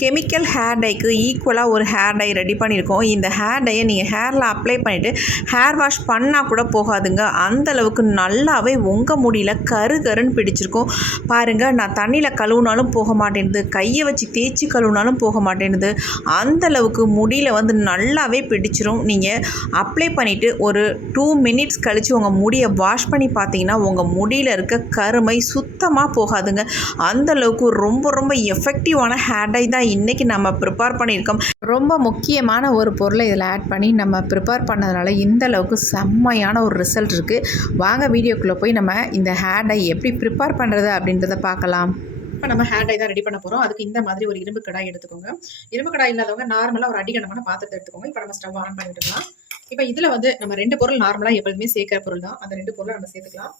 Chemical hair டைக்கு ஈக்குவலாக ஒரு hair dye ready பண்ணியிருக்கோம். இந்த ஹேர் டையை நீங்கள் ஹேரில் அப்ளை பண்ணிவிட்டு ஹேர் வாஷ் பண்ணால் கூட போகாதுங்க. அந்த அளவுக்கு நல்லாவே உங்கள் முடியில் கரு கருன்னு பிடிச்சிருக்கும். பாருங்கள் நான் தண்ணியில் கழுவுனாலும் போக மாட்டேனுது கையை வச்சு தேய்ச்சி கழுவுனாலும் போக மாட்டேனுது அந்த அளவுக்கு முடியில் வந்து நல்லாவே பிடிச்சிரும். நீங்கள் அப்ளை பண்ணிவிட்டு ஒரு டூ மினிட்ஸ் கழித்து உங்கள் முடியை வாஷ் பண்ணி பார்த்தீங்கன்னா உங்கள் முடியில் இருக்க கருமை சுத்தமாக போகாதுங்க. அந்தளவுக்கு ரொம்ப ரொம்ப எஃபெக்டிவான ஹேர் டை தான் இன்றைக்கி நம்ம ப்ரிப்பேர் பண்ணியிருக்கோம். ரொம்ப முக்கியமான ஒரு பொருளை இதில் ஆட் பண்ணி நம்ம ப்ரிப்பேர் பண்ணதுனால இந்த அளவுக்கு செம்மையான ஒரு ரிசல்ட் இருக்குது வாங்க வீடியோக்குள்ளே போய் நம்ம இந்த ஹேர் டை எப்படி ப்ரிப்பேர் பண்ணுறது அப்படின்றத பார்க்கலாம். இப்போ நம்ம ஹேண்டை தான் ரெடி பண்ண போகிறோம் அதுக்கு இந்த மாதிரி ஒரு இரும்பு கடாய் எடுத்துக்கோங்க. இரும்பு கடாய் இல்லாதவங்க நார்மலாக ஒரு அடிகனமான பாத்திரத்தை எடுத்துக்கோங்க. இப்போ நம்ம ஸ்டவ் ஆன் பண்ணிட்டுலாம் இப்போ இதில் வந்து நம்ம ரெண்டு பொருள் நார்மலாக எப்பொழுதுமே சேர்க்குற பொருள் தான். அந்த ரெண்டு பொருளை நம்ம சேர்த்துக்கலாம்.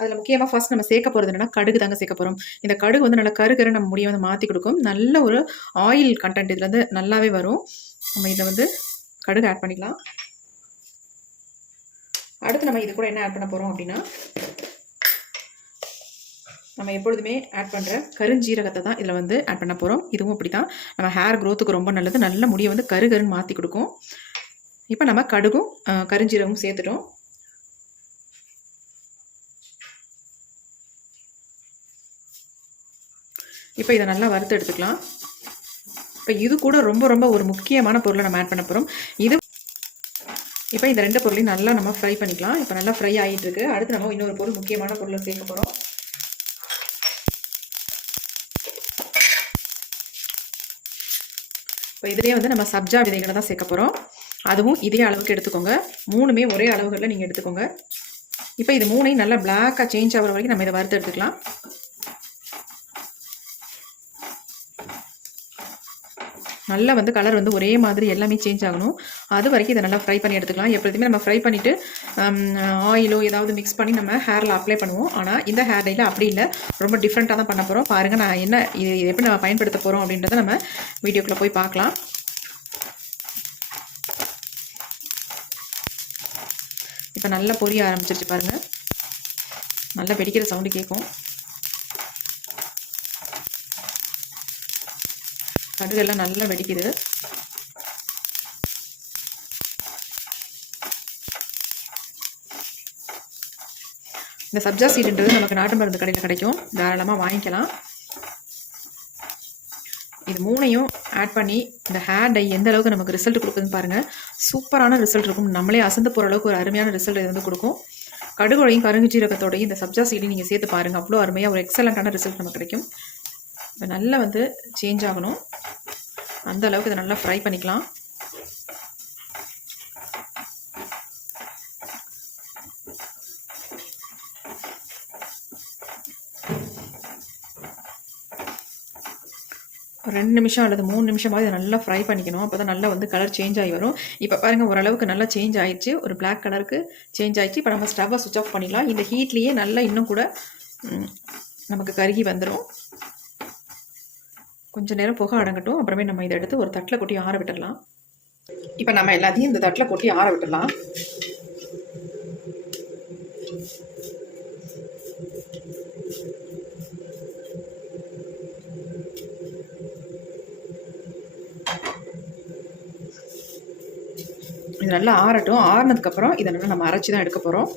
அதில் முக்கியமாக ஃபர்ஸ்ட் நம்ம சேர்க்க போகிறது என்னென்னா கடுகு தாங்க சேர்க்க போகிறோம் இந்த கடுகு வந்து நல்லா கருகரை நம்ம முடியை வந்து மாற்றி கொடுக்கும். நல்ல ஒரு ஆயில் கண்டென்ட் இதில் வந்து நல்லாவே வரும். நம்ம இதை வந்து கடுகு ஆட் பண்ணிக்கலாம். அடுத்து நம்ம இது கூட என்ன ஆட் பண்ண போகிறோம் அப்படின்னா நம்ம எப்பொழுதுமே ஆட் பண்ணுற கருஞ்சீரகத்தை தான் இதில் வந்து ஆட் பண்ண போகிறோம் இதுவும் அப்படி தான் நம்ம ஹேர் க்ரோத்துக்கு ரொம்ப நல்லது. நல்ல முடியை வந்து கருகருன்னு மாற்றி கொடுக்கும். இப்போ நம்ம கடுகும் கருஞ்சீரகமும் சேர்த்துட்டோம். இப்போ இதை நல்லா வறுத்து எடுத்துக்கலாம். இப்போ இது கூட ரொம்ப ரொம்ப ஒரு முக்கியமான பொருளை நம்ம ஆட் பண்ண போகிறோம் இது இப்போ இந்த ரெண்டு பொருளையும் நல்லா நம்ம ஃப்ரை பண்ணிக்கலாம். இப்போ நல்லா ஃப்ரை ஆகிட்டு இருக்கு அடுத்து நம்ம இன்னொரு பொருள் முக்கியமான பொருளை சேர்க்க போகிறோம் இப்போ இதுலேயே வந்து நம்ம சப்ஜா விதைகளை தான் சேர்க்க போகிறோம் அதுவும் இதே அளவுக்கு எடுத்துக்கோங்க. மூணுமே ஒரே அளவுகளில் நீங்கள் எடுத்துக்கோங்க. இப்போ இது மூணையும் நல்லா பிளாக்காக சேஞ்ச் ஆகிற வரைக்கும் நம்ம இதை வறுத்து எடுத்துக்கலாம். நல்லா வந்து கலர் வந்து ஒரே மாதிரி எல்லாமே சேஞ்ச் ஆகணும். அது வரைக்கும் இதை நல்லா ஃப்ரை பண்ணி எடுத்துக்கலாம். எப்பொழுதுமே நம்ம ஃப்ரை பண்ணிவிட்டு ஆயிலோ ஏதாவது மிக்ஸ் பண்ணி நம்ம ஹேரில் அப்ளை பண்ணுவோம். ஆனால் இந்த ஹேர் டையில் அப்படி இல்லை. ரொம்ப டிஃப்ரெண்ட்டாக தான் பண்ண போகிறோம் பாருங்கள் நான் என்ன இது இது எப்படி நம்ம பயன்படுத்த போகிறோம் அப்படின்றத நம்ம வீடியோக்குள்ளே போய் பார்க்கலாம். இப்போ நல்லா பொரிய ஆரம்பிச்சிருச்சு பாருங்கள் நல்லா வெடிக்கிற சவுண்டு கேட்கும். கடுகெல்லாம் நல்லா வெடிக்குது. இந்த சப்ஜா சீடுன்றது நமக்கு நாட்டு மருந்து கடையில் கிடைக்கும். தாராளமாக வாங்கிக்கலாம். இது மூணையும் ஆட் பண்ணி இந்த ஹேர் டை எந்த அளவுக்கு நமக்கு ரிசல்ட் கொடுக்குதுன்னு பாருங்கள் சூப்பரான ரிசல்ட் இருக்கும். நம்மளே அசந்து போகிற அளவுக்கு ஒரு அருமையான ரிசல்ட் இது வந்து கொடுக்கும். கடுகுடையும் கருங்குச்சீரகத்தோடையும் இந்த சப்ஜா சீடையும் நீங்கள் சேர்த்து பாருங்கள் அவ்வளோ அருமையாக ஒரு எக்ஸலண்ட்டான ரிசல்ட் நமக்கு கிடைக்கும். இப்போ நல்லா வந்து சேஞ்ச் ஆகணும். அந்த அளவுக்கு இதை நல்லா ஃப்ரை பண்ணிக்கலாம். ரெண்டு நிமிஷம் அல்லது மூணு நிமிஷமாவது இதை நல்லா ஃப்ரை பண்ணிக்கணும். அப்போ தான் நல்லா வந்து கலர் சேஞ்ச் ஆகி வரும். இப்போ பாருங்கள் ஓரளவுக்கு நல்லா சேஞ்ச் ஆகிடுச்சு ஒரு பிளாக் கலருக்கு சேஞ்ச் ஆகிடுச்சு இப்போ நம்ம ஸ்டவ்வை சுவிச் ஆஃப் பண்ணிடலாம். இந்த ஹீட்லேயே நல்லா இன்னும் கூட நமக்கு கருகி வந்துடும் கொஞ்ச நேரம் புகை அடங்கட்டும். அப்புறமே நம்ம இதை எடுத்து ஒரு தட்டில் கொட்டி ஆற விட்டுடலாம் இப்போ நம்ம எல்லாத்தையும் இந்த தட்டில் கொட்டி ஆற விட்டுடலாம் இது நல்லா ஆறட்டும். ஆறினதுக்கப்புறம் இதை நல்லா நம்ம அரைச்சி தான் எடுக்க போகிறோம்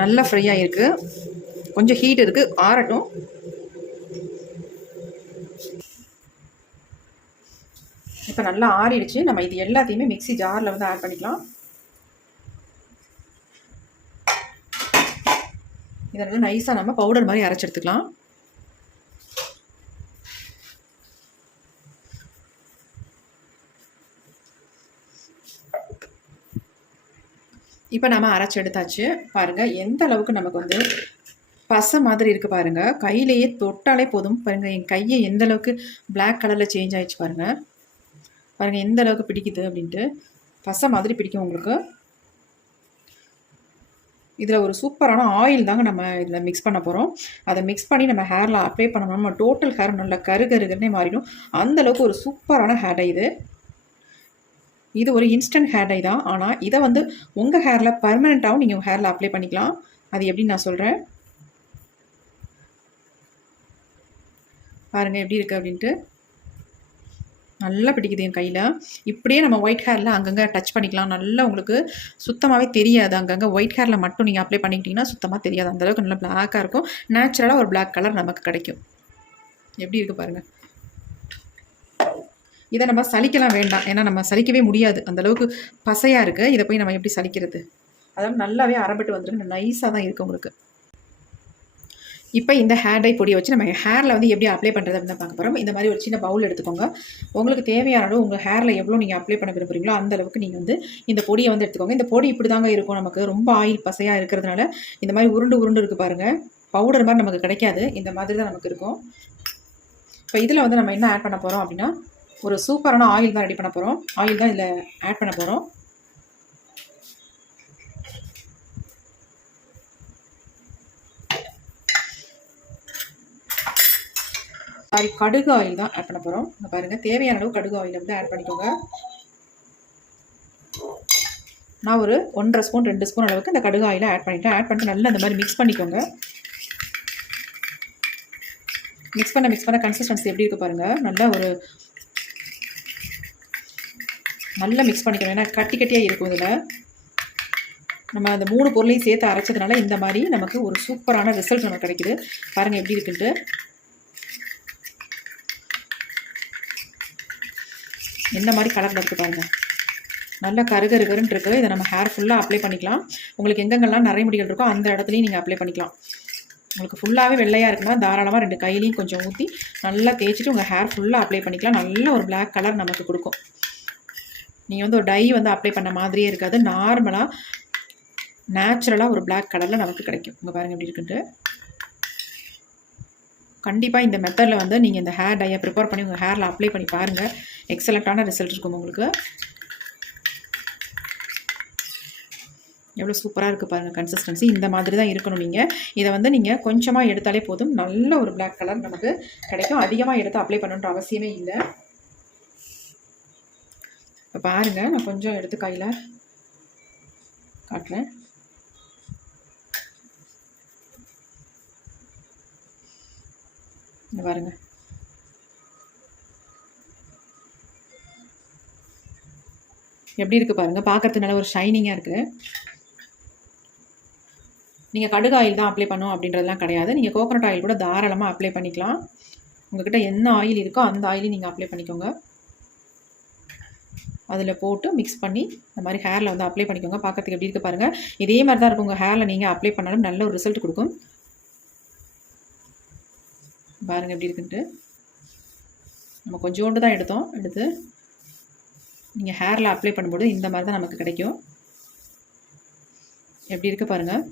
நல்லா ஃப்ரை ஆகிருக்கு கொஞ்சம் ஹீட் இருக்குது ஆறட்டும். இப்போ நல்லா ஆறிடுச்சு. நம்ம இது எல்லாத்தையுமே மிக்ஸி ஜாரில் வந்து ஆட் பண்ணிக்கலாம். இதை வந்து நைஸாக நம்ம பவுடர் மாதிரி அரைச்சி எடுத்துக்கலாம். இப்போ நம்ம அரைச்சி எடுத்தாச்சு. பாருங்கள் எந்த அளவுக்கு நமக்கு வந்து பசை மாதிரி இருக்குது பாருங்கள் கையிலேயே தொட்டாலே போதும். பாருங்கள் என் கையை எந்த அளவுக்கு பிளாக் கலரில் சேஞ்ச் ஆகிடுச்சு பாருங்கள் பாருங்கள் எந்த அளவுக்கு பிடிக்குது அப்படின்ட்டு. பசை மாதிரி பிடிக்கும் உங்களுக்கு. இதில் ஒரு சூப்பரான ஆயில் தாங்க நம்ம இதில் மிக்ஸ் பண்ண போகிறோம் அதை மிக்ஸ் பண்ணி நம்ம ஹேரில் அப்ளை பண்ணோம்னா நம்ம டோட்டல் ஹேர் நல்லா கரு கருகருன்னே மாறிடும். அந்த அளவுக்கு ஒரு சூப்பரான ஹேர் இது. இது ஒரு இன்ஸ்டன்ட் ஹேர் டை தான். ஆனால் இதை வந்து உங்கள் ஹேரில் பர்மனெண்ட்டாகவும் நீங்கள் ஹேரில் அப்ளை பண்ணிக்கலாம். அது எப்படின்னு நான் சொல்கிறேன் பாருங்கள் எப்படி இருக்குது அப்படின்ட்டு. நல்லா பிடிக்குது என் கையில். இப்படியே நம்ம ஒயிட் ஹேரில் அங்கங்கே டச் பண்ணிக்கலாம். நல்லா உங்களுக்கு சுத்தமாகவே தெரியாது. அங்கங்கே ஒயிட் ஹேரில் மட்டும் நீங்கள் அப்ளை பண்ணிக்கிட்டிங்கன்னா சுத்தமாக தெரியாது. அந்தளவுக்கு நல்லா பிளாக்காக இருக்கும். நேச்சுரலாக ஒரு பிளாக் கலர் நமக்கு கிடைக்கும். எப்படி இருக்குது பாருங்கள் இதை நம்ம சலிக்கலாம் வேண்டாம். ஏன்னா நம்ம சலிக்கவே முடியாது. அந்தளவுக்கு பசையாக இருக்குது இதை போய் நம்ம எப்படி சலிக்கிறது? அதாவது நல்லாவே அறப்பட்டு வந்துருக்கு நைஸாக தான் இருக்குது உங்களுக்கு. இப்போ இந்த ஹேர் டை பொடியை வச்சு நம்ம ஹேரில் வந்து எப்படி அப்ளை பண்ணுறது அப்படின்னு பார்க்க போகிறோம் இந்த மாதிரி ஒரு சின்ன பவுல் எடுத்துக்கோங்க. உங்களுக்கு தேவையான அளவு உங்கள் ஹேரில் எவ்வளோ நீங்கள் அப்ளை பண்ண விரும்புகிறீங்களோ அந்த அளவுக்கு நீங்கள் வந்து இந்த பொடியை வந்து எடுத்துக்கோங்க. இந்த பொடி இப்படி தாங்க இருக்கும். நமக்கு ரொம்ப ஆயில் பசையாக இருக்கிறதுனால இந்த மாதிரி உருண்டு உருண்டு இருக்குது பாருங்கள் பவுடர் மாதிரி நமக்கு கிடைக்காது. இந்த மாதிரி தான் நமக்கு இருக்கும். இப்போ இதில் வந்து நம்ம என்ன ஆட் பண்ண போகிறோம் அப்படின்னா ஒரு சூப்பரான ஆயில் தான் ரெடி பண்ண போகிறோம் ஆயில் தான் இதில் ஆட் பண்ண போகிறோம் சாரி கடுகு ஆயில் தான் ஆட் பண்ண போகிறோம் பாருங்கள் தேவையான அளவு கடுகு ஆயில் வந்து ஆட் பண்ணிக்கோங்க. நான் ஒரு ஒன்றரை ஸ்பூன் ரெண்டு ஸ்பூன் அளவுக்கு இந்த கடுகு ஆயிலை ஆட் பண்ணிட்டேன். ஆட் பண்ணிட்டு நல்லா இந்த மாதிரி மிக்ஸ் பண்ணிக்கோங்க. மிக்ஸ் பண்ண மிக்ஸ் பண்ண கன்சிஸ்டன்சி எப்படி இருக்குது பாருங்கள் நல்லா ஒரு நல்லா மிக்ஸ் பண்ணிக்கணும். ஏன்னா கட்டி கட்டியாக இருக்கும் இதில். நம்ம அந்த மூணு பொருளையும் சேர்த்து அரைச்சதுனால இந்த மாதிரி நமக்கு ஒரு சூப்பரான ரிசல்ட் நமக்கு கிடைக்குது. பாருங்கள் எப்படி இருக்குன்ட்டு. என்ன மாதிரி கலரில் இருக்குது பாருங்கள் நல்லா கருகருகருன்னு இருக்குது இதை நம்ம ஹேர் ஃபுல்லாக அப்ளை பண்ணிக்கலாம். உங்களுக்கு எங்கெங்கெல்லாம் நிறைய முடிகள் இருக்கோ அந்த இடத்துலையும் நீங்கள் அப்ளை பண்ணிக்கலாம். உங்களுக்கு ஃபுல்லாகவே வெள்ளையாக இருக்குன்னா தாராளமாக ரெண்டு கையிலையும் கொஞ்சம் ஊற்றி நல்லா தேய்ச்சிட்டு உங்கள் ஹேர் ஃபுல்லாக அப்ளை பண்ணிக்கலாம். நல்ல ஒரு பிளாக் கலர் நமக்கு கொடுக்கும். நீங்கள் வந்து ஒரு டை வந்து அப்ளை பண்ண மாதிரியே இருக்காது. நார்மலாக நேச்சுரலாக ஒரு பிளாக் கலரில் நமக்கு கிடைக்கும். உங்கள் பாருங்கள் எப்படி இருக்குன்ட்டு. கண்டிப்பாக இந்த மெத்தடில் வந்து நீங்கள் இந்த ஹேர் டையை ப்ரிப்பேர் பண்ணி உங்கள் ஹேரில் அப்ளை பண்ணி பாருங்கள் எக்ஸலண்ட்டான ரிசல்ட் இருக்கும் உங்களுக்கு. எவ்வளோ சூப்பராக இருக்குது பாருங்கள் கன்சிஸ்டன்சி இந்த மாதிரி தான் இருக்கணும் நீங்கள் இதை வந்து நீங்கள் கொஞ்சமாக எடுத்தாலே போதும். நல்ல ஒரு பிளாக் கலர் நமக்கு கிடைக்கும். அதிகமாக எடுத்து அப்ளை பண்ணணுன்ற அவசியமே இல்லை. இப்போ பாருங்கள் நான் கொஞ்சம் எடுத்து கையில் காட்டுறேன். இந்த பாருங்க. எப்படி இருக்குது பாருங்கள் பார்க்கறதுக்கு நல்ல ஒரு ஷைனிங்காக இருக்குது நீங்கள் கடுகு ஆயில் தான் அப்ளை பண்ணும் அப்படின்றதெல்லாம் கிடையாது. நீங்கள் கோகோனட் ஆயில் கூட தாராளமாக அப்ளை பண்ணிக்கலாம். உங்ககிட்ட என்ன ஆயில் இருக்கோ அந்த ஆயிலையும் நீங்கள் அப்ளை பண்ணிக்கோங்க. அதில் போட்டு மிக்ஸ் பண்ணி இந்த மாதிரி ஹேரில் வந்து அப்ளை பண்ணிக்கோங்க. பார்க்கறதுக்கு எப்படி இருக்குது பாருங்கள் இதே மாதிரி தான் இருக்கும் உங்கள் ஹேரில் நீங்கள் அப்ளை பண்ணாலும் நல்ல ஒரு ரிசல்ட் கொடுக்கும். பாருங்கள் எப்படி இருக்குன்ட்டு. நம்ம கொஞ்சோண்டு தான் எடுத்தோம். எடுத்து நீங்கள் ஹேரில் அப்ளை பண்ணும்போது இந்த மாதிரி தான் நமக்கு கிடைக்கும். எப்படி இருக்குது பாருங்கள்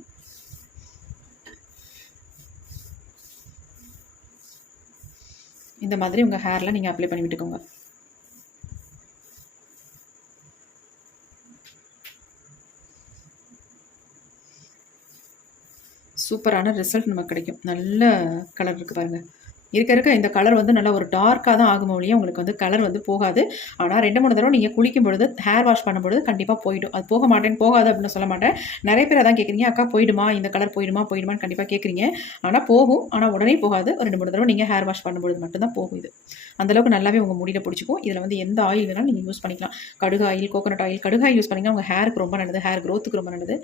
இந்த மாதிரி உங்கள் ஹேரில் நீங்கள் அப்ளை பண்ணி விட்டுக்கோங்க சூப்பரான ரிசல்ட் நமக்கு கிடைக்கும். நல்ல கலர் இருக்குது பாருங்கள் இருக்க இருக்க இந்த கலர் வந்து நல்லா ஒரு டார்க்காக தான் ஆகும் ஒழிய உங்களுக்கு வந்து கலர் வந்து போகாது. ஆனால் ரெண்டு மூணு தடவை நீங்கள் குளிக்கும் பொழுது ஹேர் வாஷ் பண்ணும்பொழுது கண்டிப்பாக போயிடும். அது போக மாட்டேன்னு போகாது அப்படின்னு சொல்ல மாட்டேன். நிறைய பேர் அதான் கேட்குறீங்க அக்கா போயிடுமா? இந்த கலர் போயிடுமா? போயிடுமான்னு கண்டிப்பாக கேட்குறீங்க ஆனால் போகும் ஆனால் உடனே போகாது. ஒரு ரெண்டு மூணு தடவை நீங்கள் ஹேர் வாஷ் பண்ணும்பொழுது மட்டும்தான் போகும் இது. அந்தளவுக்கு நல்லாவே உங்கள் முடியில் பிடிச்சிக்கும். இதில் வந்து எந்த ஆயில் வேணாலும் நீங்கள் யூஸ் பண்ணிக்கலாம். கடுகு ஆயில் கோகனட் ஆயில் கடுகு ஆயில் யூஸ் பண்ணிங்கன்னா உங்கள் ஹேருக்கு ரொம்ப நல்லது ஹேர் க்ரோத்துக்கு ரொம்ப நல்லது.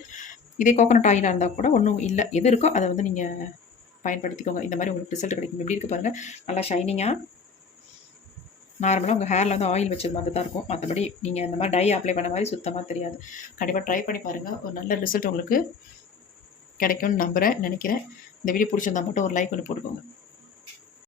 இதே கோகனட் ஆயிலாக இருந்தால் கூட ஒன்றும் இல்லை. எது இருக்கோ அதை வந்து நீங்கள் பயன்படுத்திக்கோங்க. இந்த மாதிரி உங்களுக்கு ரிசல்ட் கிடைக்கும். எப்படி இருக்குது பாருங்கள் நல்லா ஷைனிங்காக நார்மலாக உங்கள் ஹேரில் வந்து ஆயில் வச்சது மாதிரி தான் இருக்கும். மற்றபடி நீங்கள் இந்த மாதிரி டை அப்ளை பண்ண மாதிரி சுத்தமாக தெரியாது. கண்டிப்பாக ட்ரை பண்ணி பாருங்கள் ஒரு நல்ல ரிசல்ட் உங்களுக்கு கிடைக்கும்னு நம்புகிறேன் நினைக்கிறேன். இந்த வீடியோ பிடிச்சிருந்தா மட்டும் ஒரு லைக் ஒன்று போட்டுக்கோங்க.